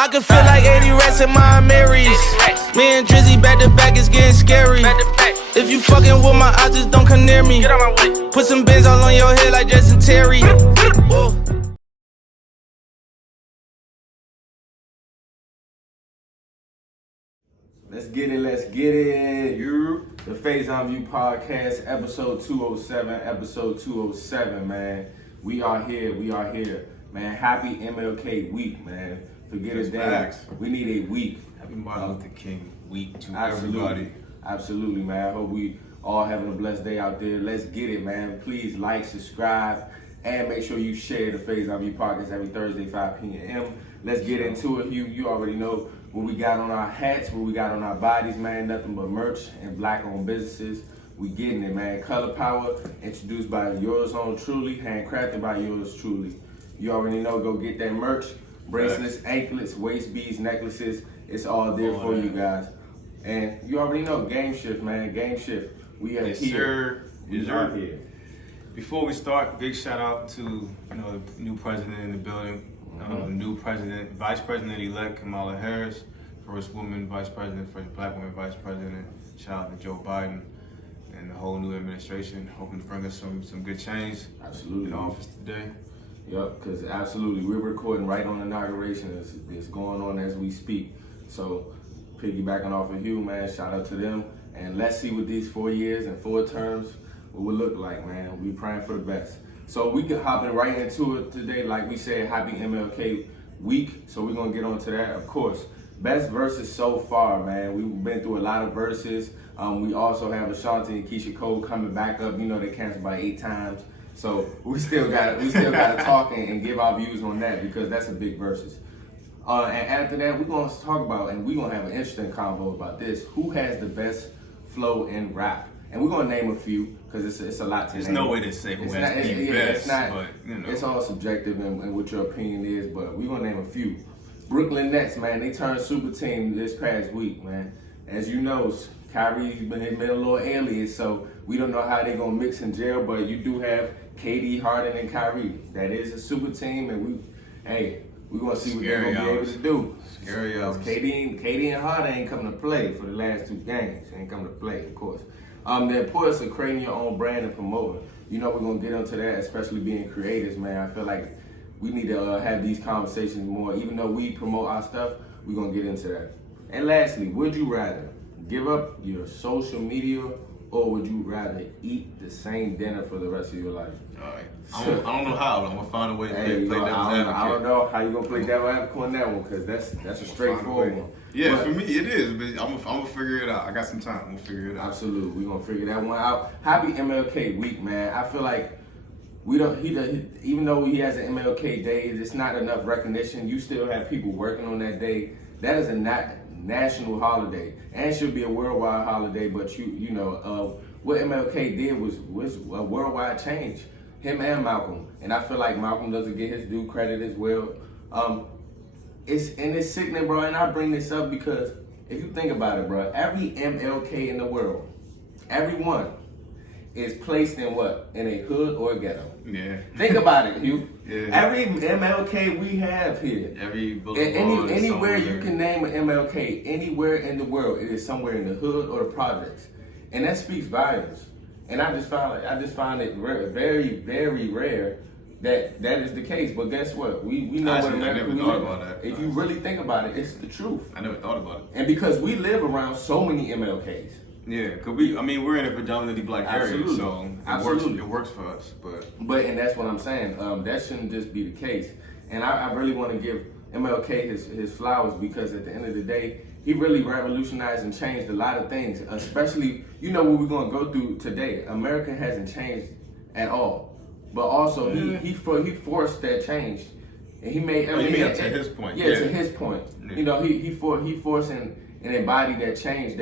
I can feel like 80 rats in my Marys. Me and Drizzy back to back is getting scary. If you fucking with my eyes, just don't come near me. Put some bins all on your head like Justin Terry. Whoa. Let's get it. You the Faison View Podcast, episode 207, man. We are here, man. Happy MLK week, man. Forget a day. We need a week. Happy Martin Luther King week to Absolutely. everybody. Absolutely, man. I hope we all having a blessed day out there. Let's get it, man. Please like, subscribe, and make sure you share the Faison View Podcast every Thursday, 5 p.m. Let's get into it. You already know what we got on our hats, what we got on our bodies, man. Nothing but merch and black-owned businesses. We getting it, man. Color Power, introduced by yours on truly, handcrafted by yours truly. You already know, go get that merch. Bracelets, anklets, waist beads, necklaces. It's all there for you guys. And you already know, Game Shift, man. Game Shift. We are here. We are here. Before we start, big shout out to the new president in the building, new president, vice president-elect Kamala Harris, first woman vice president, first black woman vice president. Shout out to Joe Biden and the whole new administration, hoping to bring us some good change. Absolutely. In office today. Yep, because absolutely, we're recording right on Inauguration. It's going on as we speak. So, piggybacking off of you, man, shout out to them. And let's see what these 4 years and 4 terms will look like, man. We praying for the best. So we can hop in right into it today. Like we said, happy MLK week. So we're going to get on to that, of course. Best verses so far, man. We've been through a lot of verses. We also have Ashanti and Keisha Cole coming back up. They canceled by 8 times. So we still got to talk and give our views on that because that's a big versus. And after that, we're going to talk about, and we're going to have an interesting convo about this. Who has the best flow in rap? And we're going to name a few because it's a lot to name. There's no way to say who has the best, but it's all subjective and what your opinion is, but we're going to name a few. Brooklyn Nets, man, they turned super team this past week, man. As you know, Kyrie's been a little alias, so we don't know how they're going to mix in jail, but you do have KD, Harden, and Kyrie. That is a super team, and we're going to see what they're going to be able to do. Scary hours. KD and Harden ain't coming to play for the last 2 games. Ain't coming to play, of course. The importance of creating your own brand and promoting. We're going to get into that, especially being creators, man. I feel like we need to have these conversations more. Even though we promote our stuff, we're going to get into that. And lastly, would you rather give up your social media or would you rather eat the same dinner for the rest of your life? All right. I don't know how. I'm going to find a way to play devil's advocate. I don't know how you're going to play devil's advocate on that one because that's a straightforward one. Yeah, but for me it is, but I'm going to figure it out. I got some time. I'm going to figure it out. Absolutely. We're going to figure that one out. Happy MLK week, man. I feel like even though he has an MLK day, it's not enough recognition. You still have people working on that day. That is a national holiday and should be a worldwide holiday, but what MLK did was a worldwide change. Him and Malcolm, and I feel like Malcolm doesn't get his due credit as well. It's sickening, bro. And I bring this up because if you think about it, bro, every MLK in the world, everyone is placed in what? In a hood or a ghetto. Yeah. Think about it, Hugh. Yeah. Every MLK we have here. Anywhere you can name an MLK, anywhere in the world, it is somewhere in the hood or the projects. And that speaks volumes. And I just find it very, very rare that is the case. But guess what? We know what America we live in. If you really think about it, it's the truth. I never thought about it. And because we live around so many MLKs. Yeah, cause we're in a predominantly black area, so it works for us. But and that's what I'm saying. That shouldn't just be the case. And I really want to give MLK his flowers because at the end of the day, he really revolutionized and changed a lot of things. Especially, what we're gonna go through today. America hasn't changed at all, but also he forced that change, and he made. To his point. Yeah, to his point. Yeah. He forced and embodied that change,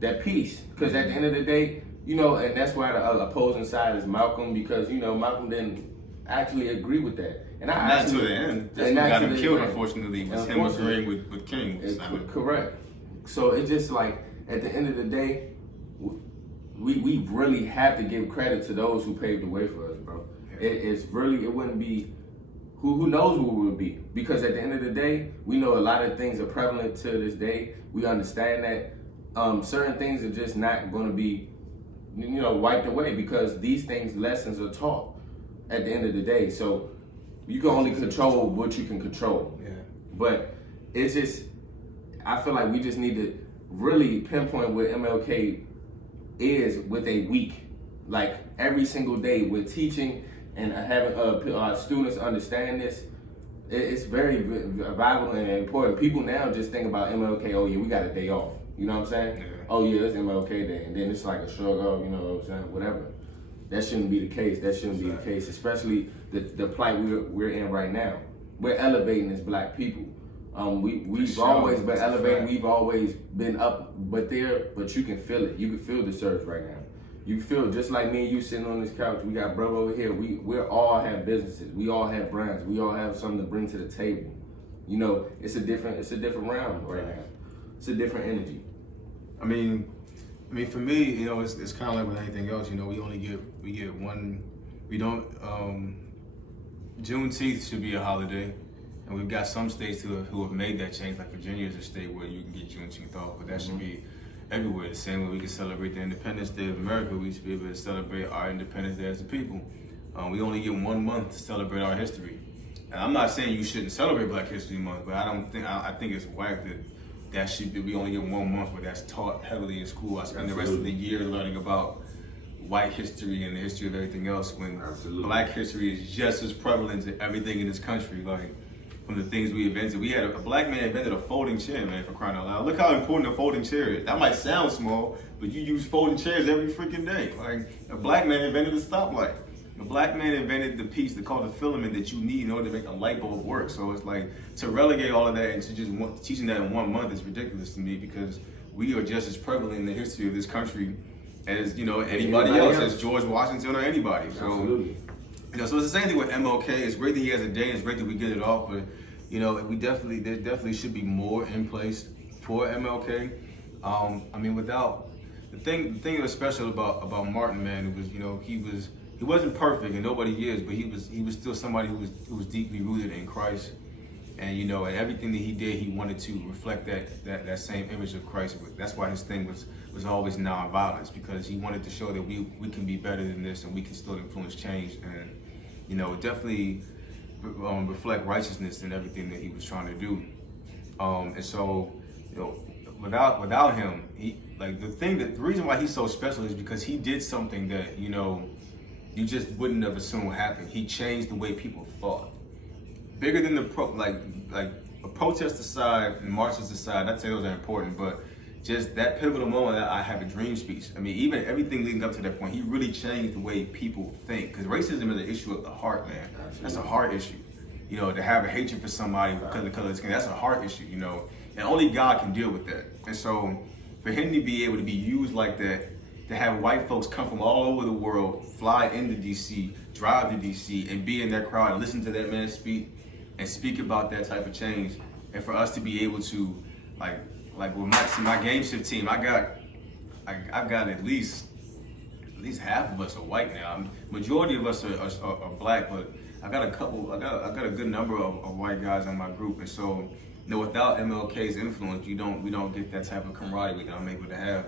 that peace. Because at the end of the day, and that's why the opposing side is Malcolm, because Malcolm didn't actually agree with that. And not to the end. That's what got him killed, unfortunately, was him agreeing with King. Correct. So it's just like, at the end of the day, we really have to give credit to those who paved the way for us, bro. Yeah. It wouldn't be who knows what we would be? Because at the end of the day, we know a lot of things are prevalent to this day. We understand that certain things are just not going to be, wiped away because these things, lessons are taught at the end of the day. So you can only control what you can control. Yeah. But it's just, I feel like we just need to really pinpoint what MLK is with a week. Like every single day, we're teaching and having our students understand this. It's very vital and important. People now just think about MLK, oh yeah, we got a day off. You know what I'm saying? Yeah. Oh yeah, it's MLK Day. And then it's like a shrug off, you know what I'm saying? Whatever. That shouldn't be the case. That shouldn't be the case, especially the plight we're in right now. We're elevating as black people. We've always been elevating. We've always been up, but you can feel it. You can feel the surge right now. You feel just like me and you sitting on this couch. We got brother over here. We all have businesses. We all have brands. We all have something to bring to the table. It's a different realm right now. It's a different energy. I mean, for me, it's kind of like with anything else. We get one. We don't. Juneteenth should be a holiday, and we've got some states who have made that change. Like Virginia is a state where you can get Juneteenth off, but that should be everywhere. The same way we can celebrate the Independence Day of America, we should be able to celebrate our Independence Day as a people. We only get 1 month to celebrate our history. And I'm not saying you shouldn't celebrate Black History Month, but I think it's whack that should be, we only get 1 month where that's taught heavily in school. I spend the rest of the year learning about white history and the history of everything else when Black history is just as prevalent to everything in this country. Like, from the things we invented. We had a black man invented a folding chair, man, for crying out loud. Look how important a folding chair is. That might sound small, but you use folding chairs every freaking day. Like, a black man invented a stoplight. A black man invented the piece that called the filament that you need in order to make a light bulb work. So it's like, to relegate all of that and to just teaching that in 1 month is ridiculous to me because we are just as prevalent in the history of this country as, anybody else, as George Washington or anybody. So, absolutely. So it's the same thing with MLK. It's great that he has a day, and it's great that we get it off, but there definitely should be more in place for MLK. Without the thing that was special about Martin, man, it was he wasn't perfect, and nobody is, but he was still somebody who was deeply rooted in Christ, and and everything that he did, he wanted to reflect that same image of Christ. That's why his thing was always nonviolence, because he wanted to show that we can be better than this, and we can still influence change, and definitely reflect righteousness in everything that he was trying to do. And so, without him, the reason why he's so special is because he did something that, you just wouldn't have assumed happened. He changed the way people thought. Bigger than a protest aside and marches aside, I tell you those are important, but just that pivotal moment that I have a dream speech. Even everything leading up to that point, he really changed the way people think. Because racism is an issue of the heart, man. Absolutely. That's a heart issue. To have a hatred for somebody because of the color of skin, that's a heart issue, And only God can deal with that. And so for him to be able to be used like that, to have white folks come from all over the world, fly into DC, drive to DC, and be in that crowd and listen to that man speak and speak about that type of change, and for us to be able to, like with my game shift team, I've got at least half of us are white now. Majority of us are black, but I got a good number of white guys in my group, and so without MLK's influence, we don't get that type of camaraderie that I'm able to have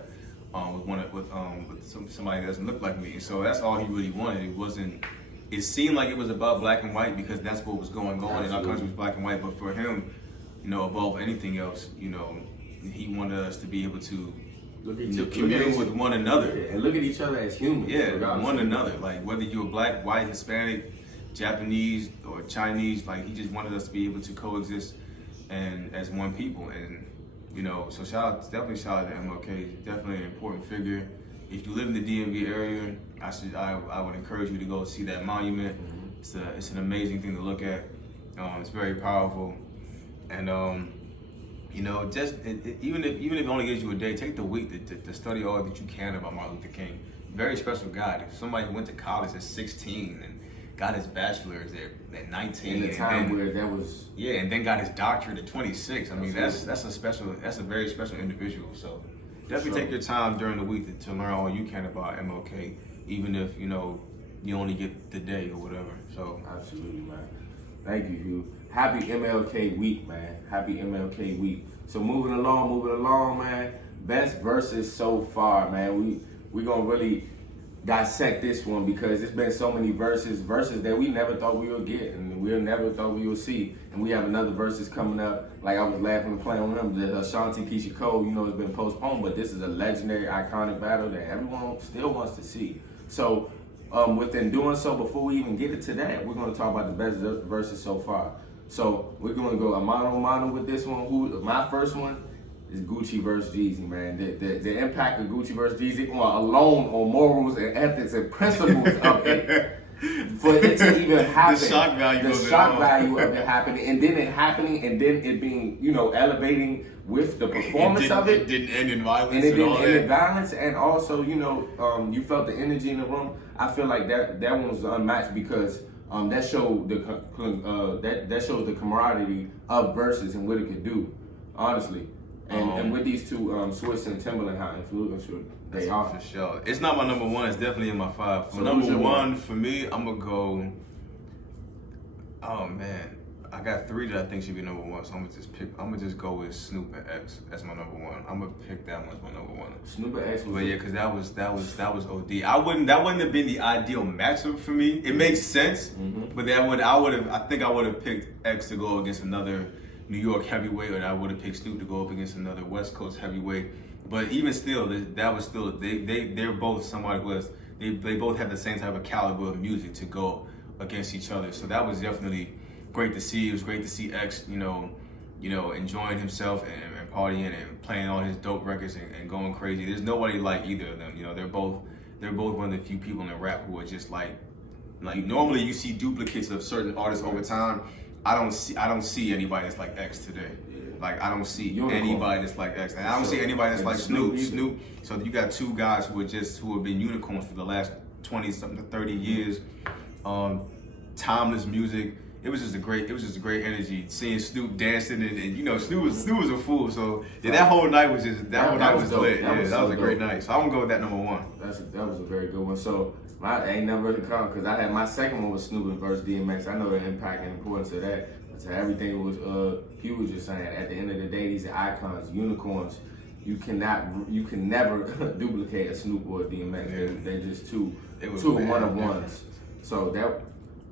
with somebody that doesn't look like me. And so that's all he really wanted. It seemed like it was about black and white because that's what was going on in our country, was black and white. But for him, above anything else, he wanted us to be able to commune with one another. Yeah, and look at each other as humans. Yeah, one another. Like whether you're black, white, Hispanic, Japanese, or Chinese, he just wanted us to be able to coexist and as one people. And so definitely shout out to MLK. He's definitely an important figure. If you live in the DMV area, I would encourage you to go see that monument. Mm-hmm. It's an amazing thing to look at. It's very powerful, and even if it only gives you a day, take the week to study all that you can about Martin Luther King. Very special guy. If somebody went to college at 16 and got his bachelor's at 19, in a time where that was and then got his doctorate at 26. That's a very special individual. So definitely take your time during the week to learn all you can about MLK, even if you only get the day or whatever. So absolutely, man. Thank you, Hugh. Happy MLK week, man. Happy MLK week. So moving along, man. Best verses so far, man. We gonna really dissect this one because there's been so many verses that we never thought we would get and we never thought we would see. And we have another verses coming up. Like I was laughing and playing with him, the Ashanti Keisha Cole, you know, it's been postponed, but this is a legendary, iconic battle that everyone still wants to see. So within doing so, before we even get into that, we're gonna talk about the best verses so far. So we're gonna go a mano with this one. My first one is Gucci versus Jeezy, man. The impact of Gucci versus Jeezy alone on morals and ethics and principles of it. For it to even happen, the shock value of it happening, and then it happening, and then it being, you know, elevating with the performance of it. It didn't end in violence. And it didn't end in violence, and also, you know, you felt the energy in the room. I feel like that one was unmatched because that showed that shows the camaraderie of verses and what it could do, honestly. And with these two, Swiss and Timberland, how influential they are. For sure. It's not my number one. It's definitely in my 5. For So number one, for me, I'm going to go... Oh, man. I got 3 that I think should be number 1, so I'm going to just go with Snoop and X as my number 1. I'm going to pick that one as my number 1. Snoop and X was... But yeah, because that was OD. That wouldn't have been the ideal matchup for me. It makes sense, but I think I would have picked X to go against another New York heavyweight, or I would have picked Snoop to go up against another West Coast heavyweight. But even still, they're both somebody who has they both have the same type of caliber of music to go against each other. So that was definitely great to see. It was great to see X, you know, enjoying himself and partying and playing all his dope records and going crazy. There's nobody like either of them. You know, they're both one of the few people in rap who are just like normally you see duplicates of certain artists over time. I don't see anybody that's like X today. Like I don't see anybody that's like X, and I don't see anybody that's like Snoop. So you got 2 guys who have been unicorns for the last 20 something to 30 years. Timeless music. It was just a great energy. Seeing Snoop dancing and you know Snoop was a fool. So yeah, that whole night was lit. That was a great night. So I'm gonna go with that number 1. That was a very good one. So I ain't never really come because I had my second one was Snoop versus DMX. I know the impact and importance of that. So everything was he was just saying. At the end of the day, these are icons, unicorns. You can never duplicate a Snoop or a DMX. Yeah. They're just two one-of-ones. So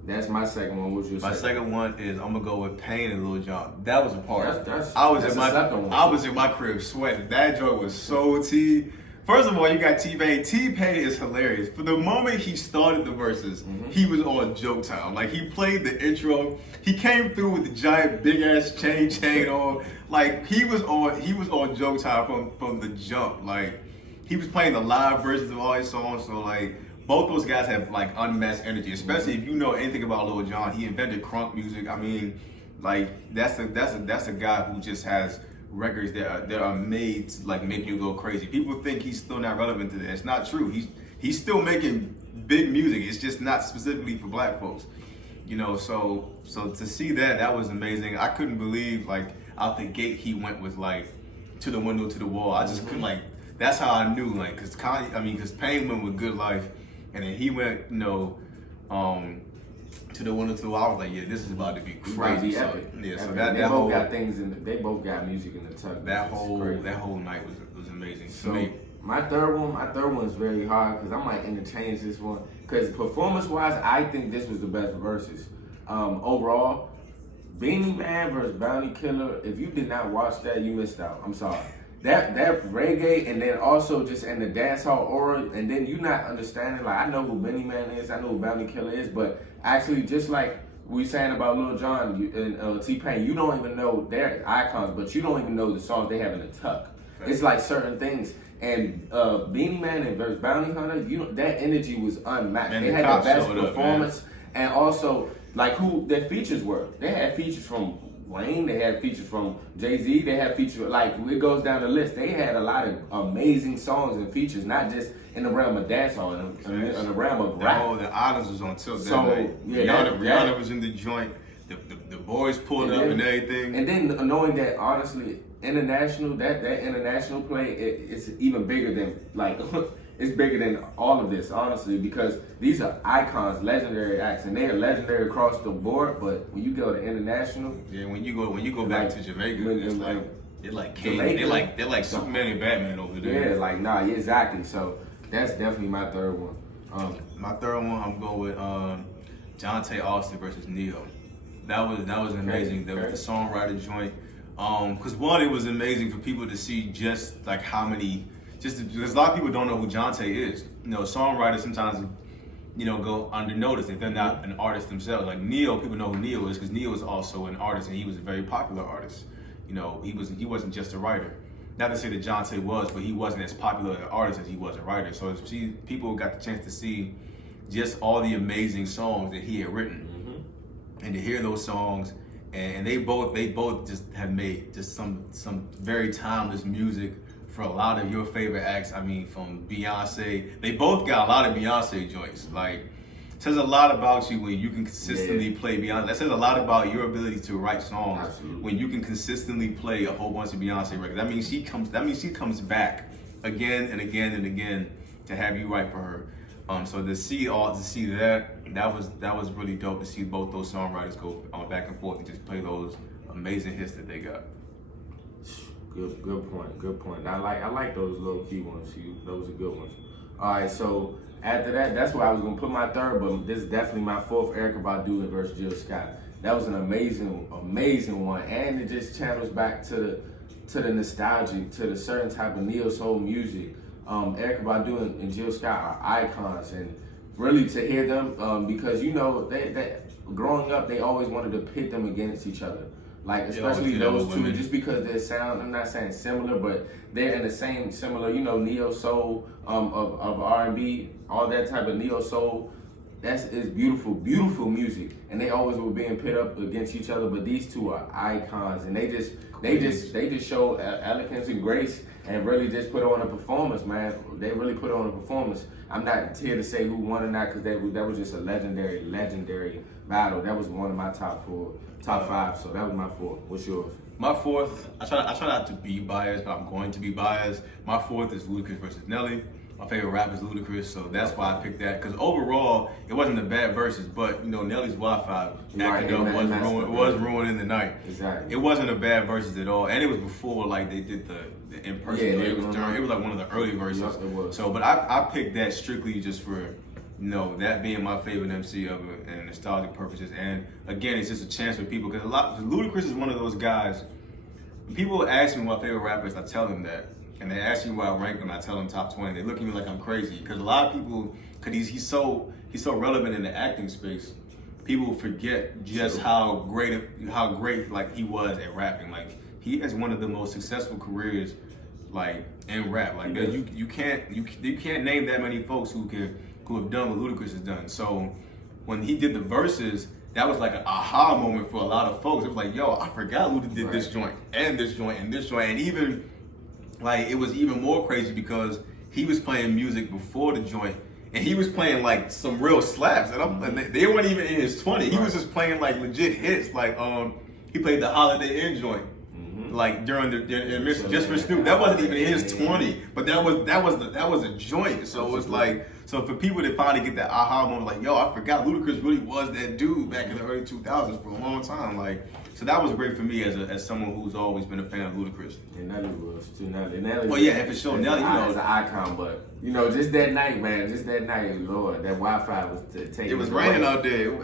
that's my second one. What's your My second one is I'm gonna go with Pain and Lil Jon. That was a part. I was in my crib sweating. That joint was so T. First of all, you got T-Pain. T-Pain is hilarious. For the moment he started the verses, he was on Joke Time. Like, he played the intro. He came through with the giant, big-ass chain on. Like, he was on Joke Time from the jump. Like, he was playing the live versions of all his songs. So, like, both those guys have, like, unmatched energy. Especially if you know anything about Lil Jon. He invented crunk music. I mean, like, that's a guy who just has records that are made to like make you go crazy. People think he's still not relevant today. It's not true. He's still making big music. It's just not specifically for black folks. You know, so to see that was amazing. I couldn't believe like out the gate he went with like To the Window to the Wall. I just couldn't like. That's how I knew like because Pain went with Good Life, and then he went To the Window to the Wall. I was like, yeah, this is about to be crazy. So they both got things they both got music in the tuck. That whole night was amazing. So my third one is very hard because I might interchange this one because performance-wise, I think this was the best verses. Overall, Beanie Man versus Bounty Killer. If you did not watch that, you missed out. I'm sorry. That reggae and then also just in the dancehall aura, and then you not understanding, like I know who Beanie Man is, I know who Bounty Killer is, but actually just like we saying about Lil Jon and T-Pain, you don't even know they're icons, but you don't even know the songs they have in the tuck. Okay. It's like certain things. And Beanie Man and versus Bounty Hunter, that energy was unmatched. Man, they had the best performance, and also like who their features were. They had features from Wayne, they had features from Jay-Z, they had features, like it goes down the list. They had a lot of amazing songs and features, not just in the realm of dancehall, in the realm of rap. The Islands was on tilt that night. Yeah, Rihanna was in the joint, the boys pulled up and everything. And then knowing that honestly, international, that international play, it's even bigger than like it's bigger than all of this, honestly, because these are icons, legendary acts, and they are legendary across the board. But when you go to international, yeah, when you go back to Jamaica, it's like they're like King, they're like Superman and Batman over there. Yeah, like nah, yeah, exactly. So that's definitely my third one. My third one, I'm going with Jonte Austin versus Neo. That was amazing. That was the songwriter joint. Because one, it was amazing for people to see just like how many. Because a lot of people don't know who Jonte is. You know, songwriters sometimes, you know, go undernoticed if they're not an artist themselves. Like Neo, people know who Neo is because Neo is also an artist, and he was a very popular artist. You know, he wasn't just a writer. Not to say that Jonte was, but he wasn't as popular an artist as he was a writer. So people got the chance to see just all the amazing songs that he had written, and to hear those songs, and they both just have made just some very timeless music for a lot of your favorite acts. I mean, from Beyonce, they both got a lot of Beyonce joints. Like, it says a lot about you when you can consistently play Beyonce. That says a lot about your ability to write songs. Absolutely. When you can consistently play a whole bunch of Beyonce records. That means she comes back again and again and again to have you write for her. So to see that was really dope to see both those songwriters go back and forth and just play those amazing hits that they got. Good point. I like those low key ones. Those are good ones. All right, so after that, that's where I was gonna put my third, but this is definitely my fourth. Erykah Badu versus Jill Scott. That was an amazing one, and it just channels back to the nostalgic, to the certain type of neo soul music. Erykah Badu and Jill Scott are icons, and really to hear them, because you know they growing up they always wanted to pit them against each other. Like, especially those two, just because their sound, I'm not saying similar, but they're in the same similar, you know, neo soul of R&B, all that type of neo soul. Is beautiful music, and they always were being pit up against each other. But these two are icons, and they just show elegance and grace, and really just put on a performance, man. They really put on a performance. I'm not here to say who won or not, because that was just a legendary battle. That was one of my top five. So that was my fourth. What's yours? My fourth, I try not to be biased, but I'm going to be biased. My fourth is Ludacris versus Nelly. My favorite rapper is Ludacris, so that's why I picked that. Because overall, it wasn't a bad verses, but you know, Nelly's Wi-Fi acting up was ruining the night. Exactly. It wasn't a bad verses at all, and it was before like they did the in person. Yeah, it was like one of the early verses. Yep, it was. So, but I picked that strictly just for, you know, that being my favorite MC of it and nostalgic purposes. And again, it's just a chance for people because Ludacris is one of those guys. When people ask me my favorite rappers, I tell them that. And they ask me where I rank them, I tell them top 20. They look at me like I'm crazy because a lot of people, because he's so relevant in the acting space, people forget just how great like he was at rapping. Like he has one of the most successful careers like in rap. Like you can't name that many folks who have done what Ludacris has done. So when he did the verses, that was like an aha moment for a lot of folks. It was like, yo, I forgot Luda did this joint and this joint and this joint, and even. Like, it was even more crazy because he was playing music before the joint, and he was playing like some real slaps, and they weren't even in his 20. He was just playing like legit hits. Like, he played the Holiday Inn joint, like during the intermission, just for Snoop. That wasn't even in his 20, but that was a joint. So it was like, so for people to finally get that aha moment, like, yo, I forgot Ludacris really was that dude back in the early 2000s for a long time, like. So that was great for me as someone who's always been a fan of Ludacris. And Nelly was too. Nelly. Well, yeah, and for sure, Nelly, you know, is an icon. But you know, just that night, man, Lord, that Wi-Fi was taking. It was raining out there.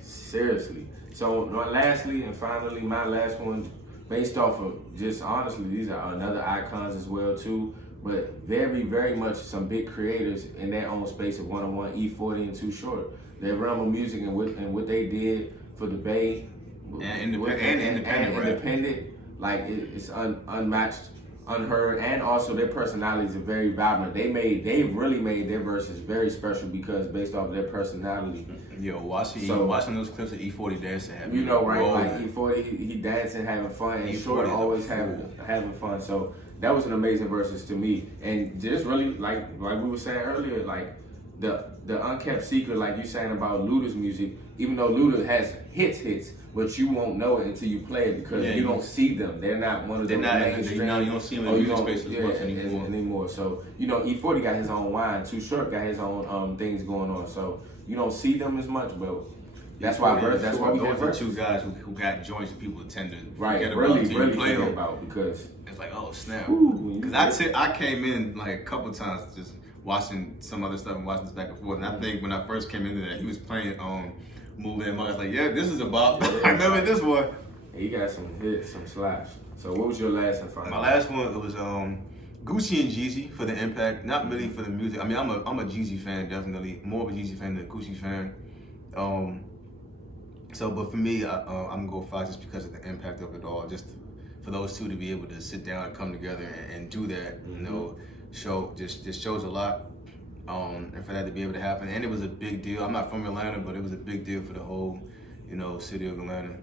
Seriously. So lastly and finally, my last one, based off of just honestly, these are another icons as well too. But very, very much some big creators in their own space of one-on-one, E40 and Too Short. Their realm of music and what they did for the Bay. And independent, like it's unmatched, unheard, and also their personalities are very vibrant. They've really made their verses very special because based off of their personality. Yo, watching those clips of E40 dancing, you know, right? Like E40, he dancing, having fun, and Short always having fun. So that was an amazing verses to me, and just really like we were saying earlier, like the unkept secret, like you saying about Luda's music. Even though Luda has hits. but you won't know it until you play it because you don't see them. They're not one of the mainstream. You don't see them in the music space as much anymore. So, E40 got his own wine. Too Short got his own things going on. So, you don't see them as much, but that's why we have those are two guys who got joints that people tend to forget about because it's like, oh snap. Because I came in like a couple times just watching some other stuff and watching this back and forth. And I think when I first came into that, he was playing Move In. I was like, yeah, this is about. I remember this one. He got some hits, some slaps. So what was your last and final? My last one, it was Gucci and Jeezy for the impact. Not really for the music. I mean, I'm a Jeezy fan, definitely. More of a Jeezy fan than a Gucci fan. But for me, I'm gonna go 5 just because of the impact of it all. Just for those two to be able to sit down and come together and do that, just shows a lot. And for that to be able to happen, and it was a big deal. I'm not from Atlanta, but it was a big deal for the whole, city of Atlanta.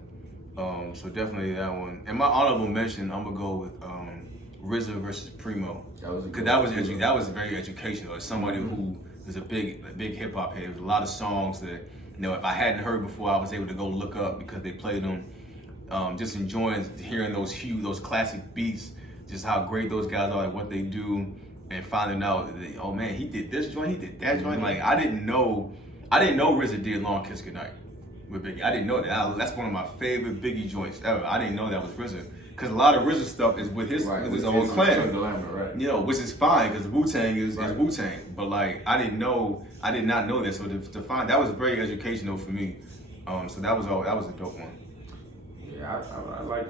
So definitely that one. And my honorable mention, I'm gonna go with RZA versus Primo. That was very educational. As somebody who is a big hip hop head, there's a lot of songs that if I hadn't heard before, I was able to go look up because they played them. Just enjoying hearing those classic beats, just how great those guys are at what they do. And finding out that, oh man, he did this joint, he did that joint. Like I didn't know RZA did Long Kiss Goodnight with Biggie. I didn't know that. That's one of my favorite Biggie joints ever. I didn't know that was RZA. Because a lot of RZA stuff is with his own clan. Which is fine because Wu-Tang is Wu-Tang. But like I did not know that. So to find that was very educational for me. So that was a dope one. Yeah,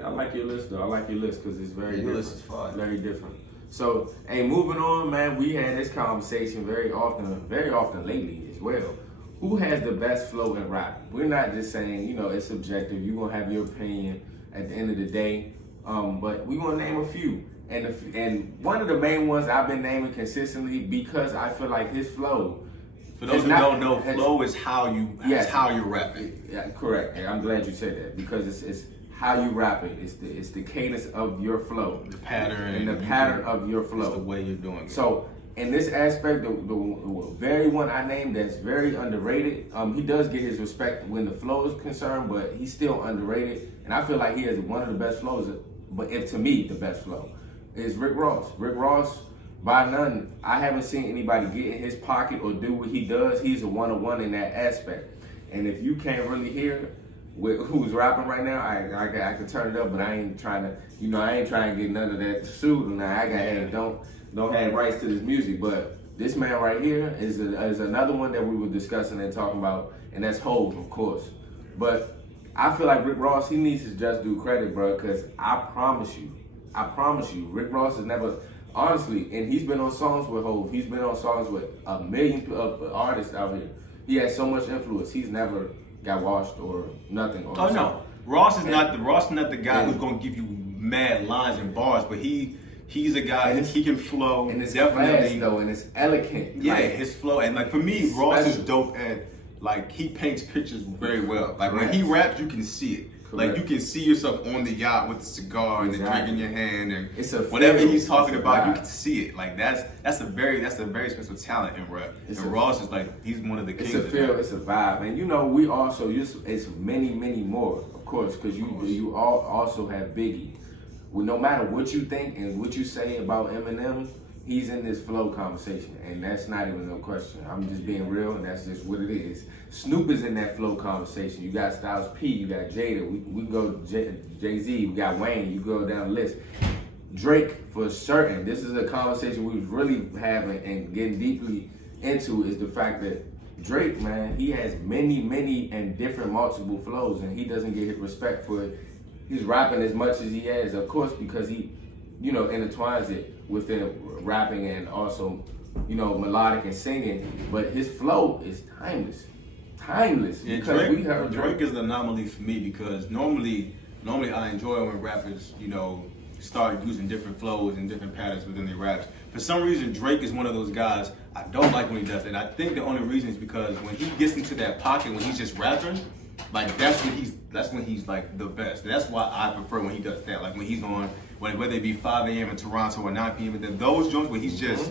I like your list though. I like your list because it's very different. List is fun. Very different. So, moving on, man, we had this conversation very often lately as well. Who has the best flow in rap? We're not just saying, it's subjective. You're going to have your opinion at the end of the day. But we're going to name a few. And one of the main ones I've been naming consistently because I feel like his flow. For those who don't know, flow is how you're rapping. Yeah, correct. And I'm glad you said that because it's how you rap it. It's the cadence of your flow. The pattern. And the pattern of your flow. It's the way you're doing it. So in this aspect, the very one I named that's very underrated, he does get his respect when the flow is concerned, but he's still underrated. And I feel like he has one of the best flows, but to me, the best flow is Rick Ross. Rick Ross, by none, I haven't seen anybody get in his pocket or do what he does. He's a one-on-one in that aspect. And if you can't really hear who's rapping right now, I can turn it up, but I ain't trying to, get none of that suit. And I don't have rights to this music. But this man right here is another one that we were discussing and talking about, and that's Hov, of course. But I feel like Rick Ross, he needs his just due credit, bro, because I promise you, Rick Ross has never, honestly, and he's been on songs with Hov, he's been on songs with a million artists out here. He has so much influence, he's never got washed or nothing. Oh no, Ross is not the guy who's gonna give you mad lines and bars, but he's a guy and he can flow. And it's definitely class, though, and it's elegant. Yeah, his flow, and like for me, Ross is dope at like he paints pictures very well. Like when he raps, you can see it. Like you can see yourself on the yacht with the cigar and the drink in your hand, and whatever he's talking about, you can see it. Like that's a very special talent in rap. And Ross is like he's one of the kings. It's a feel, it's a vibe, and we also it's many more, of course, because you all also have Biggie. Well, no matter what you think and what you say about Eminem, he's in this flow conversation, and that's not even no question. I'm just being real, and that's just what it is. Snoop is in that flow conversation. You got Styles P, you got Jada, we go Jay-Z, we got Wayne, you go down the list. Drake, for certain, this is a conversation we was really having and getting deeply into, is the fact that Drake, man, he has many and different multiple flows, and he doesn't get respect for it. He's rapping as much as he has, of course, because he, intertwines it within rapping and also, melodic and singing. But his flow is timeless. Yeah, Drake is an anomaly for me because normally I enjoy when rappers, start using different flows and different patterns within their raps. For some reason, Drake is one of those guys I don't like when he does that. And I think the only reason is because when he gets into that pocket, when he's just rapping, like that's when he's like the best. And that's why I prefer when he does that. Like when he's on, whether it be 5 a.m. in Toronto or 9 p.m. Then those joints where he's just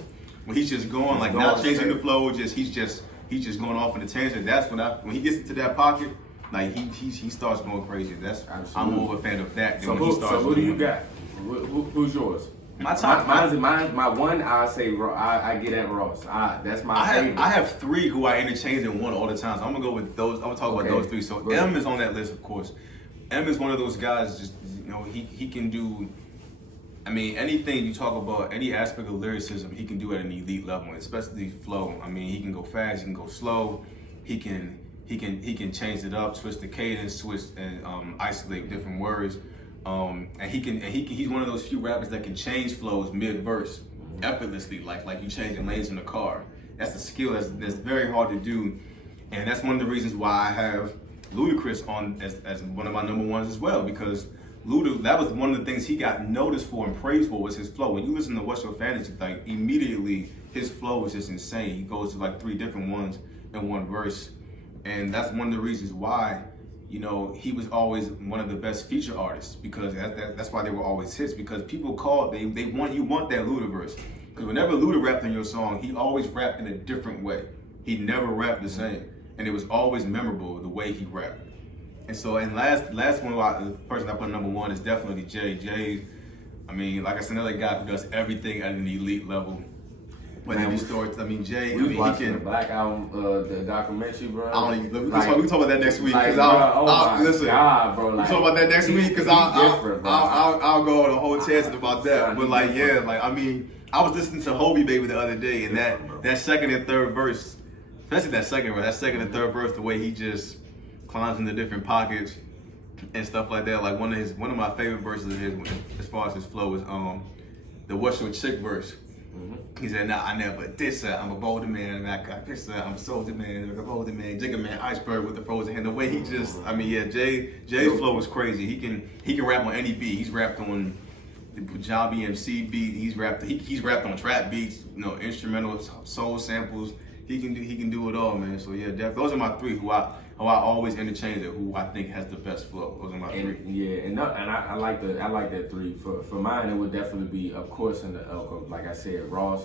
going like not changing the flow, he's just going off on the tangent. That's when he gets into that pocket, like he starts going crazy. That's Absolutely. I'm more of a fan of that than So when he starts. who do you doing- got? Who's yours? My top. My one. I say I get at Ross. That's my favorite. I have three who I interchange in one all the time. So I'm gonna go with those. I'm gonna talk about those three. So Go ahead. M is on that list, of course. M is one of those guys. Just he can do. I mean, anything you talk about, any aspect of lyricism, he can do at an elite level, especially flow. I mean, he can go fast, he can go slow, he can change it up, twist the cadence, and isolate different words. And he's one of those few rappers that can change flows mid-verse effortlessly, like you changing lanes in a car. That's a skill that's very hard to do, and that's one of the reasons why I have Ludacris on as one of my number ones as well, because Luda, that was one of the things he got noticed for and praised for was his flow. When you listen to What's Your Fantasy, like immediately his flow is just insane. He goes to like 3 different ones in one verse, and that's one of the reasons why, he was always one of the best feature artists, because that's why they were always hits, because people they want that Luda verse. Because whenever Luda rapped in your song, he always rapped in a different way. He never rapped the same, and it was always memorable the way he rapped. And so, last one, the person I put number one is definitely Jay. Jay, I mean, like I said, another guy who does everything at an elite level. But he starts, Jay, We he watching can. the Black Album, the documentary, bro. We can talk about that next week. Like, I'll listen, God, bro. we Like, talk about that next week because I'll go on a whole tangent about that. But I was listening to Hobie Baby the other day, and that second and third verse, especially that second and third verse, the way he just climbs into different pockets and stuff like that. Like one of my favorite verses of his, as far as his flow, is the "What's Your Chick" verse. Mm-hmm. He said, "Nah, I never diss her. I'm a bolder man, and I got pissed her. I'm a soldier man, I'm a bolder man, Jigga man, iceberg with the frozen hand." The way he just, Jay's flow is crazy. He can rap on any beat. He's rapped on the Punjabi MC beat. He's rapped on trap beats, instrumental soul samples. He can do it all, man. So yeah, those are my three who I always interchange it, who I think has the best flow. Those are my three. Yeah, I like that three. For mine, it would definitely be, of course, in the elk of, like I said, Ross,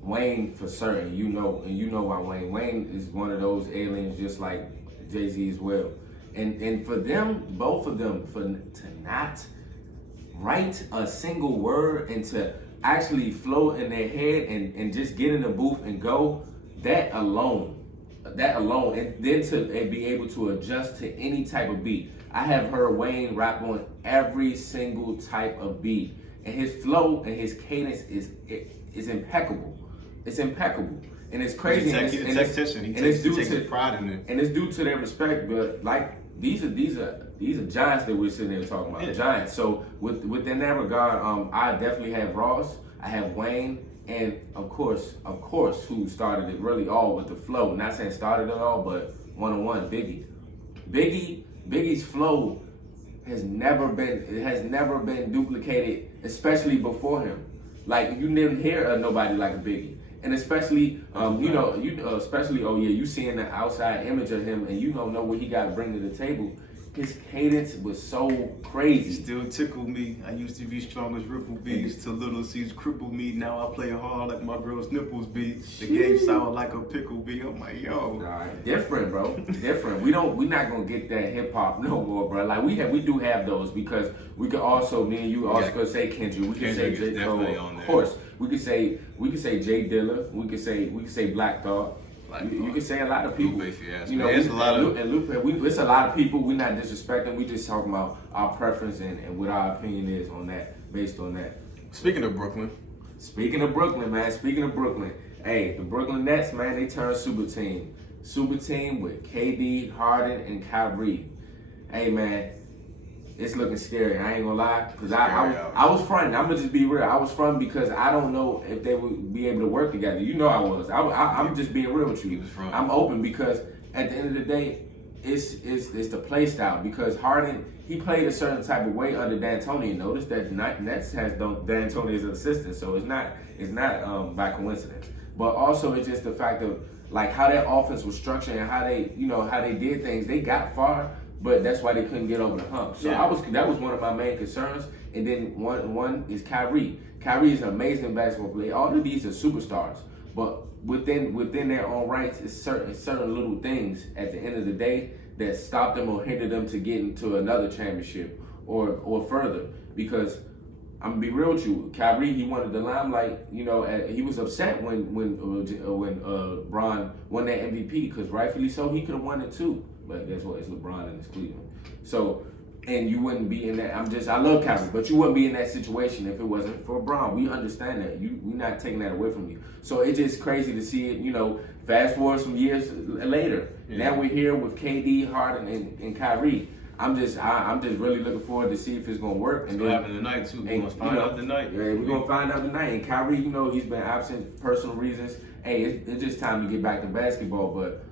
Wayne for certain. You know why Wayne is one of those aliens, just like Jay-Z as well. And for them, both of them, to not write a single word and to actually float in their head and just get in the booth and go, that alone, and then to be able to adjust to any type of beat. I have heard Wayne rap on every single type of beat, and his flow and his cadence is impeccable. It's impeccable, and it's crazy. He takes pride in it, and it's due to their respect. But like these are giants that we're sitting there talking about, giants. So within that regard, I definitely have Ross, I have Wayne, and of course, who started it really all with the flow. Not saying started it all, but one-on-one, Biggie. Biggie's flow has never been duplicated, especially before him. Like you didn't hear nobody like a Biggie. And especially, you seeing the outside image of him, and you don't know what he got to bring to the table. His cadence was so crazy. Still tickle me. I used to be strong as ripple beats till little seeds cripple me. Now I play hard like my girl's nipples beat. The game sour like a pickle beat. I'm like, yo. Right. Different, bro. Different. We're not gonna get that hip hop no more, bro. Like we do have those, because we could also, me and you also could say Kendrick. We could say J. Cole. Of course. We could say Jay Dilla. We could say Black Thought. You can say a lot of people. Lupe, yes. It's a lot of people. We're not disrespecting. We just talking about our preference and what our opinion is on that, based on that. Speaking of Brooklyn, man. Hey, the Brooklyn Nets, man, they turned super team. Super team with KD, Harden, and Kyrie. Hey, man, it's looking scary. I ain't gonna lie, because I was fronting. I'm gonna just be real. I was fronting because I don't know if they would be able to work together. You know I was. I'm just being real with you. I'm open, because at the end of the day, it's the play style. Because Harden, he played a certain type of way under D'Antoni. Notice that Nets has D'Antoni as an assistant, so it's not by coincidence. But also it's just the fact of like how that offense was structured and how they did things. They got far, but that's why they couldn't get over the hump. So that was one of my main concerns. And then one is Kyrie. Kyrie is an amazing basketball player. All of these are superstars, but within their own rights, it's certain little things at the end of the day that stopped them or hindered them to get into another championship or further. Because I'm gonna be real with you, Kyrie, he wanted the limelight. You know, he was upset when Bron won that MVP, because rightfully so, he could have won it too. But that's what it's LeBron and it's Cleveland. So, and you wouldn't be in that. I love Kyrie, but you wouldn't be in that situation if it wasn't for Bron. We understand that. We're not taking that away from you. So it's just crazy to see it. You know, fast forward some years later. Yeah. Now we're here with KD, Harden, and Kyrie. I'm just really looking forward to see if it's gonna work. And it's gonna happen tonight too. We're gonna find out tonight. Yeah, we're gonna find out tonight. And Kyrie, you know, he's been absent for personal reasons. Hey, it's just time to get back to basketball. But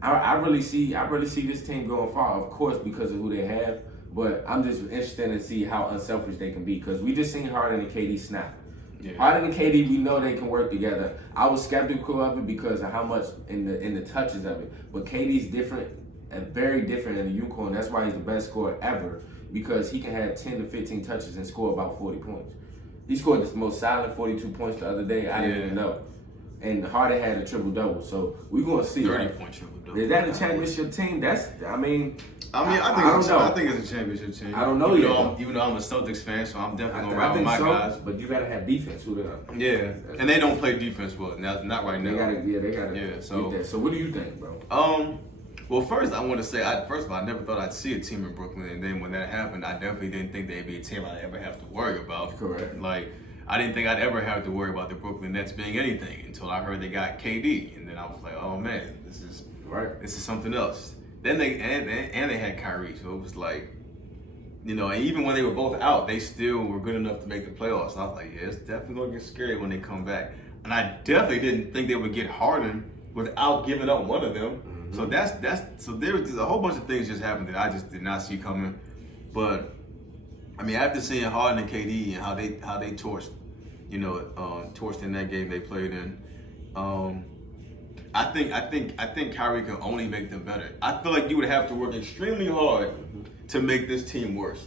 I really see this team going far, of course, because of who they have. But I'm just interested to see how unselfish they can be, because we just seen Harden and KD snap. Yeah. Harden and KD, we know they can work together. I was skeptical of it because of how much in the touches of it. But KD's different. And very different in the unicorn. That's why he's the best scorer ever, because he can have 10 to 15 touches and score about 40 points. He scored the most silent 42 points the other day. I didn't even know. And Harden had a triple-double. So we're going to see. 30-point triple-double. Is that a championship team? I think it's a championship team. I don't know even though I'm a Celtics fan, so I'm definitely going to ride with my guys. But you got to have defense. Who they are. Yeah. And they don't play defense well. Not right now. They got to. Yeah, so what do you think, bro? Well, first I want to say, first of all, I never thought I'd see a team in Brooklyn, and then when that happened, I definitely didn't think they'd be a team I'd ever have to worry about. Correct. Like, I didn't think I'd ever have to worry about the Brooklyn Nets being anything until I heard they got KD, and then I was like, oh man, this is something else. Then they had Kyrie, so it was like, you know, and even when they were both out, they still were good enough to make the playoffs. So I was like, yeah, it's definitely gonna get scary when they come back, and I definitely didn't think they would get Harden without giving up one of them. So so there's a whole bunch of things just happened that I just did not see coming. But I mean, after seeing Harden and KD and how they torched, torched in that game they played in, I think Kyrie can only make them better. I feel like you would have to work extremely hard to make this team worse.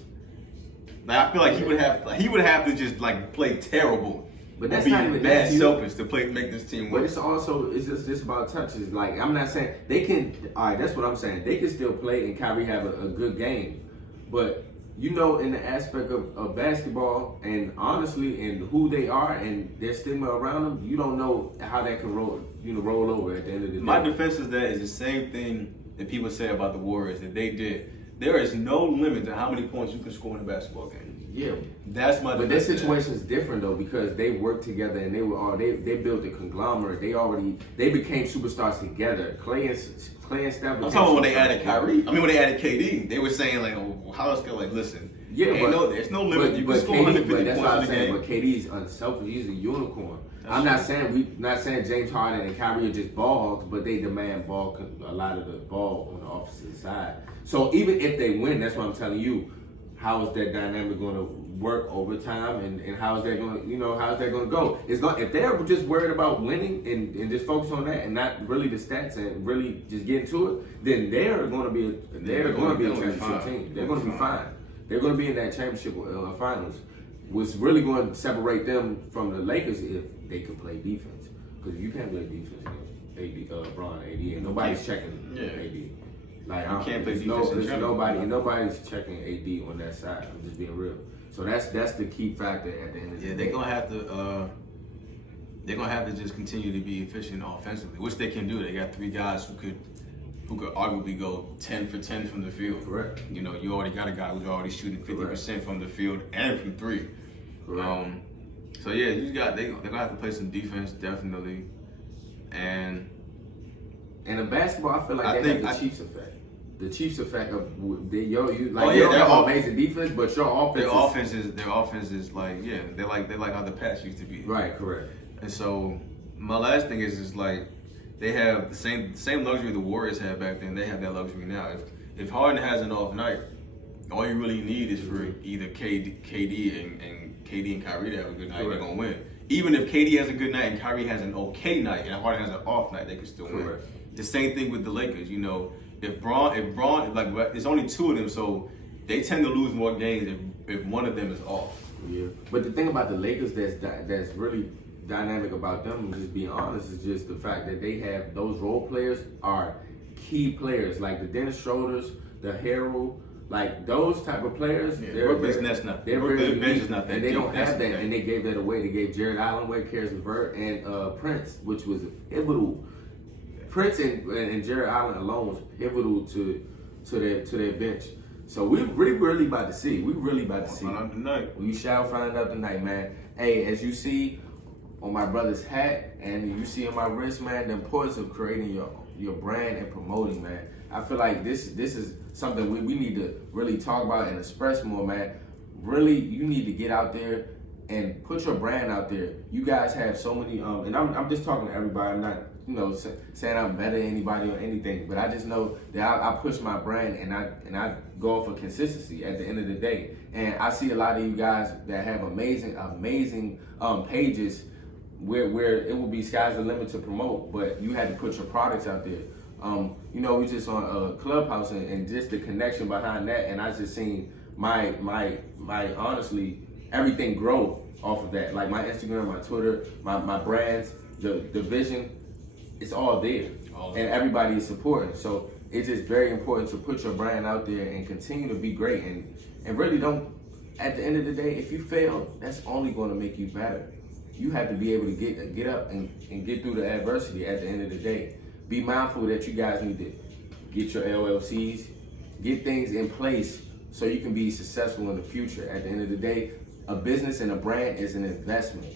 Like, I feel like he would have to just like play terrible. But that's not even that selfish to make this team work. But it's just about touches. Like, I'm not saying they can. All right, that's what I'm saying. They can still play and Kyrie have a good game. But you know, in the aspect of basketball and honestly, and who they are and their stigma around them, you don't know how that can roll over at the end of the day. My defense is that is the same thing that people say about the Warriors that they did. There is no limit to how many points you can score in a basketball game. Yeah, that's my. But their situation is different though, because they worked together and they built a conglomerate. They became superstars together. Clay and Steph. I'm talking about when they added Kyrie. I mean, when they added KD, they were saying like, oh, how else can listen? Yeah, there's no limit. You can score 150 but that's points what I'm in a saying. game. But KD's unselfish. He's a unicorn. That's not saying James Harden and Kyrie are just ball hogs, but they demand a lot of the ball on the opposite side. So even if they win, that's what I'm telling you. How is that dynamic going to work over time, and how is that going to go? If they're just worried about winning and just focus on that and not really the stats and really just get into it, then they're going to be a championship team. They're going to be fine. They're going to be in that championship finals. What's really going to separate them from the Lakers is if they could play defense, because you can't play defense against AD, and nobody's checking AD. Like, you can't play defense. Nobody's checking AD on that side. I'm just being real. So that's the key factor at the end of the day. They're gonna have to just continue to be efficient offensively, which they can do. They got three guys who could arguably go 10 for 10 from the field. Correct. You know, you already got a guy who's already shooting 50% from the field and from three. Correct. So yeah, they're gonna have to play some defense definitely, and in basketball, I feel like they have the Chiefs effect. The Chiefs effect of they're amazing defense, but your offense. Their offense is like they're like how the Pats used to be. Right, correct. And so my last thing is like they have the same luxury the Warriors had back then. They have that luxury now. If Harden has an off night, all you really need is for either KD and Kyrie to have a good night. They're gonna win. Even if KD has a good night and Kyrie has an okay night and Harden has an off night, they can still win. The same thing with the Lakers. You know, if Braun, like, there's only two of them, so they tend to lose more games if one of them is off. Yeah, but the thing about the Lakers that's really dynamic about them, just being honest, is just the fact that they have those role players are key players like the Dennis Schroeders, the Harrell, like those type of players. Brooklyn's nothing. They're very bench is unique, not that and they deep. don't have that, and they gave that away. They gave Jared Allen away, Karis LeVert, and Prince, which was pivotal. Prince and Jared Allen alone was pivotal to their bench. So we really about to see. We really about to see. Find out tonight. We shall find out tonight, man. Hey, as you see on my brother's hat and you see on my wrist, man, the importance of creating your brand and promoting, man. I feel like this is something we need to really talk about and express more, man. Really, you need to get out there and put your brand out there. You guys have so many, and I'm just talking to everybody. I'm not, saying I'm better than anybody or anything, but I just know that I push my brand and I go for consistency at the end of the day. And I see a lot of you guys that have amazing pages where it will be sky's the limit to promote, but you had to put your products out there. We just on Clubhouse and just the connection behind that, and I just seen my honestly everything grow off of that. Like my Instagram, my Twitter, my brands, the vision, it's all there, and everybody is supporting. So it's just very important to put your brand out there and continue to be great, and really don't. At the end of the day, if you fail, that's only going to make you better. You have to be able to get up and get through the adversity at the end of the day. Be mindful that you guys need to get your LLCs, get things in place so you can be successful in the future. At the end of the day, a business and a brand is an investment.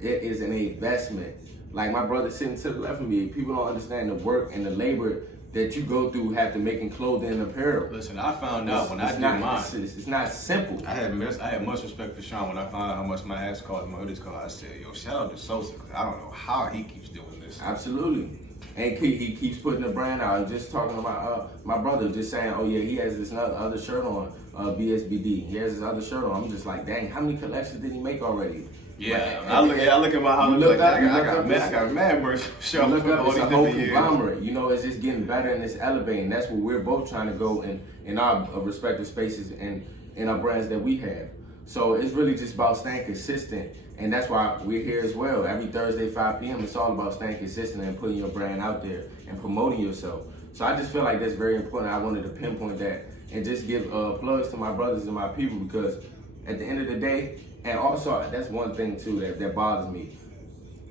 It is an investment. Like my brother sitting to the left of me, people don't understand the work and the labor that you go through having making clothing and apparel. Listen, I found out when I did mine. It's not simple. I had much respect for Sean when I found out how much my ass cost, my hoodies cost. I said, yo, shout out to Sosa, because I don't know how he keeps doing this. Absolutely. And he keeps putting the brand out. I'm just talking about my brother, just saying, oh yeah, he has this other shirt on, BSBD. He has this other shirt on. I'm just like, dang, how many collections did he make already? Yeah, I look at my house. I got mad merch. It's a whole conglomerate. It's just getting better and it's elevating. That's where we're both trying to go in our respective spaces and in our brands that we have. So it's really just about staying consistent, and that's why we're here as well. Every Thursday, 5 p.m., it's all about staying consistent and putting your brand out there and promoting yourself. So I just feel like that's very important. I wanted to pinpoint that and just give plugs to my brothers and my people, because at the end of the day, and also that's one thing too that bothers me,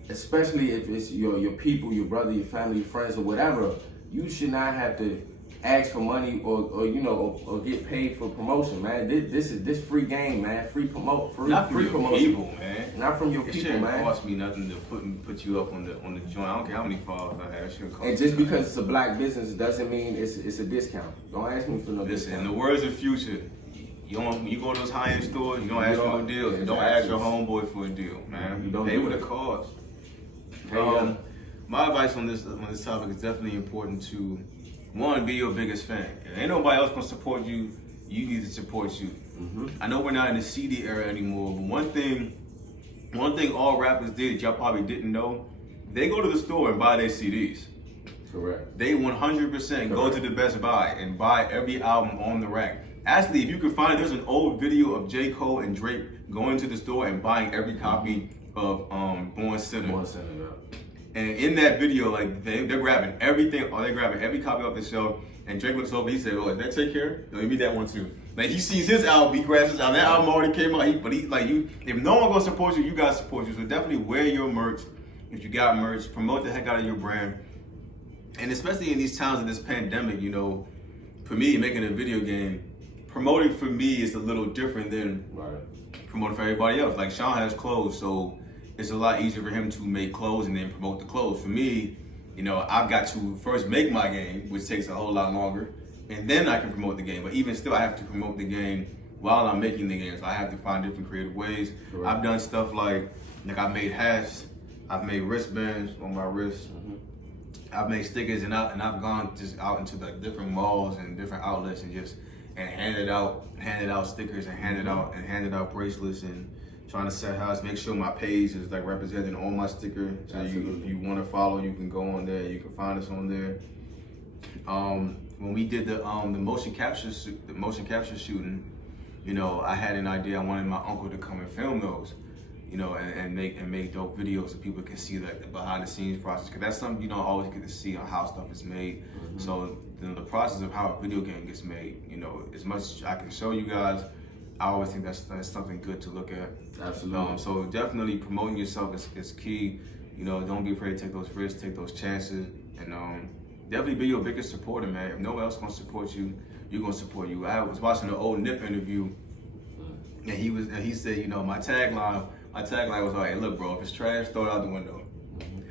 especially if it's your people, your brother, your family, your friends, or whatever. You should not have to ask for money or get paid for promotion, man. This is this free game, man. Free promotion. Not from your people, man. Not from your people, man. It shouldn't cost me nothing to put you up on the joint. I don't care how many followers I have. It shouldn't cost. And just because it's a black business doesn't mean it's a discount. Don't ask me for no discount. In the words of Future, you go to those high-end stores, you don't ask for no deals. Exactly. Don't ask your homeboy for a deal, man. You don't pay do what it it costs. Hey, my advice on this topic is definitely important to, one, be your biggest fan. If ain't nobody else gonna support you, you need to support you. Mm-hmm. I know we're not in the CD era anymore, but one thing all rappers did that y'all probably didn't know, they go to the store and buy their CDs. Correct. They 100% go to the Best Buy and buy every album on the rack. Actually, if you can find, there's an old video of J. Cole and Drake going to the store and buying every copy of Born Sinner. Born Sinner, yeah. And in that video, like they're grabbing everything, or they're grabbing every copy off the shelf. And Drake looks over, he said, "Oh, is that Take Care? No, give me that one too." Like he sees his album, he grabs his album. That album already came out. If no one gonna support you, you gotta support you. So definitely wear your merch. If you got merch, promote the heck out of your brand. And especially in these times of this pandemic, for me, making a video game, promoting for me is a little different than promoting for everybody else. Like Sean has clothes, so it's a lot easier for him to make clothes and then promote the clothes. For me, I've got to first make my game, which takes a whole lot longer, and then I can promote the game. But even still, I have to promote the game while I'm making the game. So I have to find different creative ways. Correct. I've done stuff like I made hats, I've made wristbands on my wrists. Mm-hmm. I've made stickers, and I've gone just out into the different malls and different outlets and handed out stickers and handed out bracelets and trying to set house, make sure my page is represented on my sticker. So if you want to follow, you can go on there. You can find us on there. When we did the motion capture shooting, I had an idea. I wanted my uncle to come and film those. you know, and make dope videos so people can see the behind the scenes process, because that's something you don't always get to see on how stuff is made. So the process of how a video game gets made, you know, as much as I can show you guys, I always think that's something good to look at. Absolutely. So definitely promoting yourself is key. You know, don't be afraid to take those risks, take those chances, and definitely be your biggest supporter, man. If no one else gonna support you, you're gonna support you. I was watching the old Nip interview, and he said, you know, my tagline was, all right, look, bro, if it's trash, throw it out the window.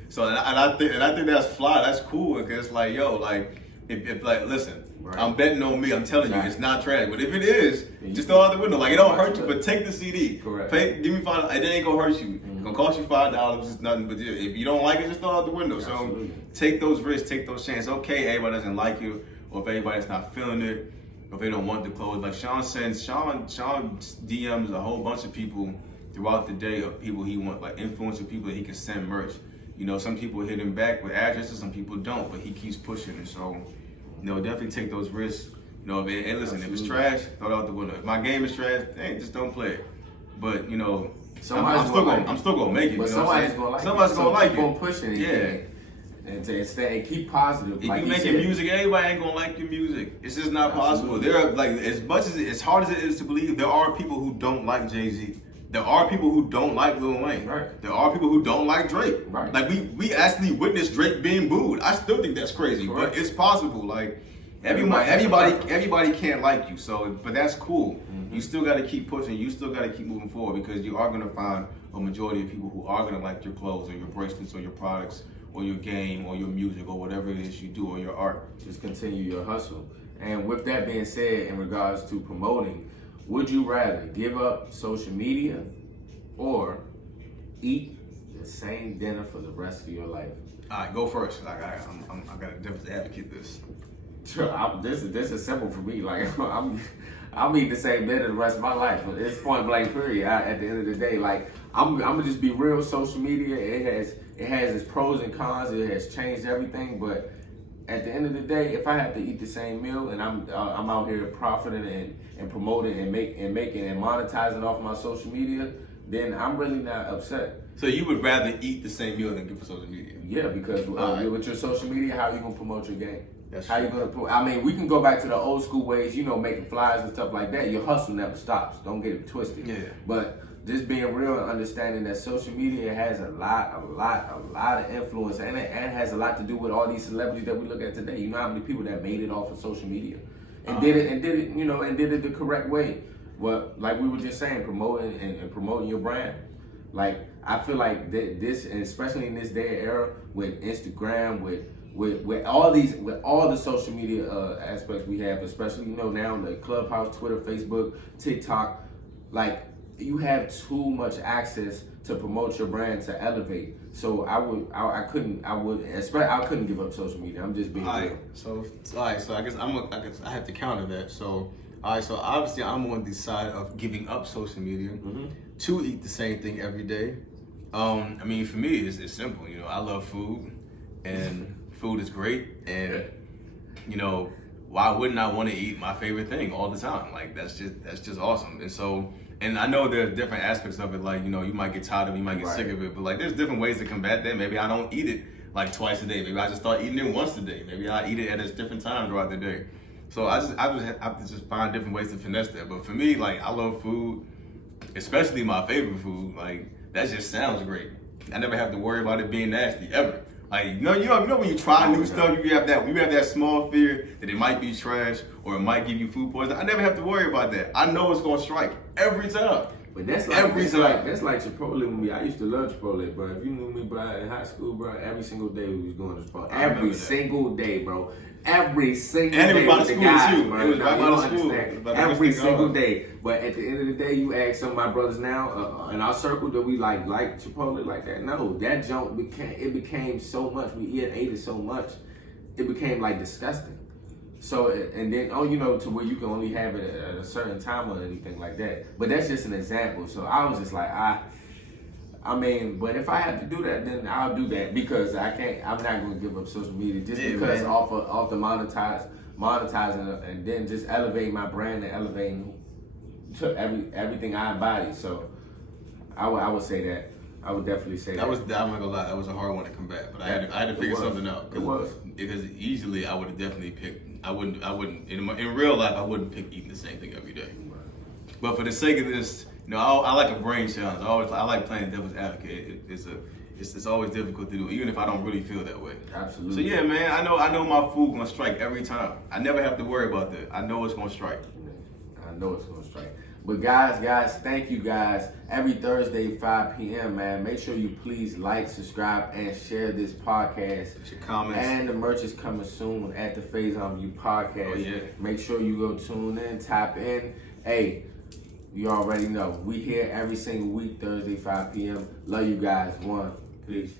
So and I think that's fly. That's cool, because it's like, yo, like if like, listen, right. I'm betting on me. I'm telling you, it's not trash. But if it is, just throw it out the window. Like, it don't hurt you, but take the CD. Correct. Give me $5. It ain't gonna hurt you. It's gonna cost you $5. It's nothing. But if you don't like it, just throw it out the window. Absolutely. So take those risks, take those chances. Okay, everybody doesn't like you, or if everybody's not feeling it, or if they don't want the clothes. Like Sean DMs a whole bunch of people throughout the day of people he wants, like influencer people that he can send merch. You know, some people hit him back with addresses, some people don't, but he keeps pushing it. So, you know, definitely take those risks. You know, and listen, if it's trash, throw it out the window. If my game is trash, hey, just don't play it. But, you know, I'm still gonna make it. But you know somebody's gonna like it. Somebody's gonna like it. Keep on pushing it. Yeah. And stay and keep positive. If like you making music, everybody ain't gonna like your music. It's just not possible. There are, like, as hard as it is to believe, there are people who don't like Jay-Z. There are people who don't like Lil Wayne. Right. There are people who don't like Drake. Right. Like we actually witnessed Drake being booed. I still think that's crazy, Correct. but it's possible. Like everybody can't like you. So, but that's cool. You still got to keep pushing. You still got to keep moving forward, because you are gonna find a majority of people who are gonna like your clothes or your bracelets or your products or your game or your music or whatever it is you do, or your art. Just continue your hustle. And with that being said, in regards to promoting, would you rather give up social media or eat the same dinner for the rest of your life? All right, go first. I got a devil's advocate this. This is simple for me. Like I'm eating the same dinner the rest of my life. But it's point blank period. At the end of the day, like I'm gonna just be real. Social media, it has its pros and cons. It has changed everything. But at the end of the day, if I have to eat the same meal and I'm out here profiting and promoting and making and monetizing off my social media, then I'm really not upset. So you would rather eat the same meal than give for social media? Yeah, because with your social media, how are you gonna promote your game? That's how true. you gonna promote? I mean, we can go back to the old school ways, you know, making flyers and stuff like that. Your hustle never stops. Don't get it twisted. Yeah. But just being real and understanding that social media has a lot of influence, and it has a lot to do with all these celebrities that we look at today. You know how many people that made it off of social media and did it the correct way. Well, like we were just saying, promoting and promoting your brand. Like I feel like this, and especially in this day and era with Instagram, with all the social media aspects we have, especially now the Clubhouse, Twitter, Facebook, TikTok, like you have too much access to promote your brand, to elevate. So I couldn't give up social media. I'm just being real. So I guess I have to counter that. So so obviously I'm on the side of giving up social media to eat the same thing every day. I mean, for me, it's simple. You know, I love food, and food is great, and you know, why wouldn't I want to eat my favorite thing all the time? Like that's just awesome. And so, and I know there's different aspects of it. Like, you know, you might get tired of it, you might get sick of it, but like there's different ways to combat that. Maybe I don't eat it like twice a day. Maybe I just start eating it once a day. Maybe I eat it at a different time throughout the day. So I just have to just find different ways to finesse that. But for me, like, I love food, especially my favorite food. Like, that just sounds great. I never have to worry about it being nasty ever. Like, you know when you try new stuff, you have that small fear that it might be trash or it might give you food poisoning. I never have to worry about that. I know it's gonna strike every time. But that's like Chipotle with me. I used to love Chipotle, bro. If you knew me, bro, in high school, bro, every single day we was going to Chipotle. Every single day, bro. Every single day. And it was by the school too. Bro. It was right by the school. Every single day. But at the end of the day, you ask some of my brothers now in our circle that we like Chipotle like that. No, that junk became so much. We ate it so much, it became like disgusting. So, and then, to where you can only have it at a certain time or anything like that. But that's just an example. So I was just like, I mean, but if I have to do that, then I'll do that, because I'm not going to give up social media just because off the monetizing and then just elevating my brand and elevating to everything I embody. So I would say that. I would definitely say that. I'm not gonna lie, that was a hard one to combat, but I had to figure something out. Because easily I would have definitely picked. I wouldn't in real life I wouldn't pick eating the same thing every day. But for the sake of this, I like a brain challenge. I like playing devil's advocate. It's always difficult to do, even if I don't really feel that way. Absolutely. So yeah, man, I know my food gonna strike every time. I never have to worry about that. I know it's gonna strike. I know it's gonna strike. But guys, thank you guys. Every Thursday, 5 p.m., man. Make sure you please like, subscribe, and share this podcast. Your comments. And the merch is coming soon at the Faison View podcast. Oh, yeah. Make sure you go tune in, tap in. Hey, you already know. We here every single week, Thursday, 5 p.m. Love you guys. Peace.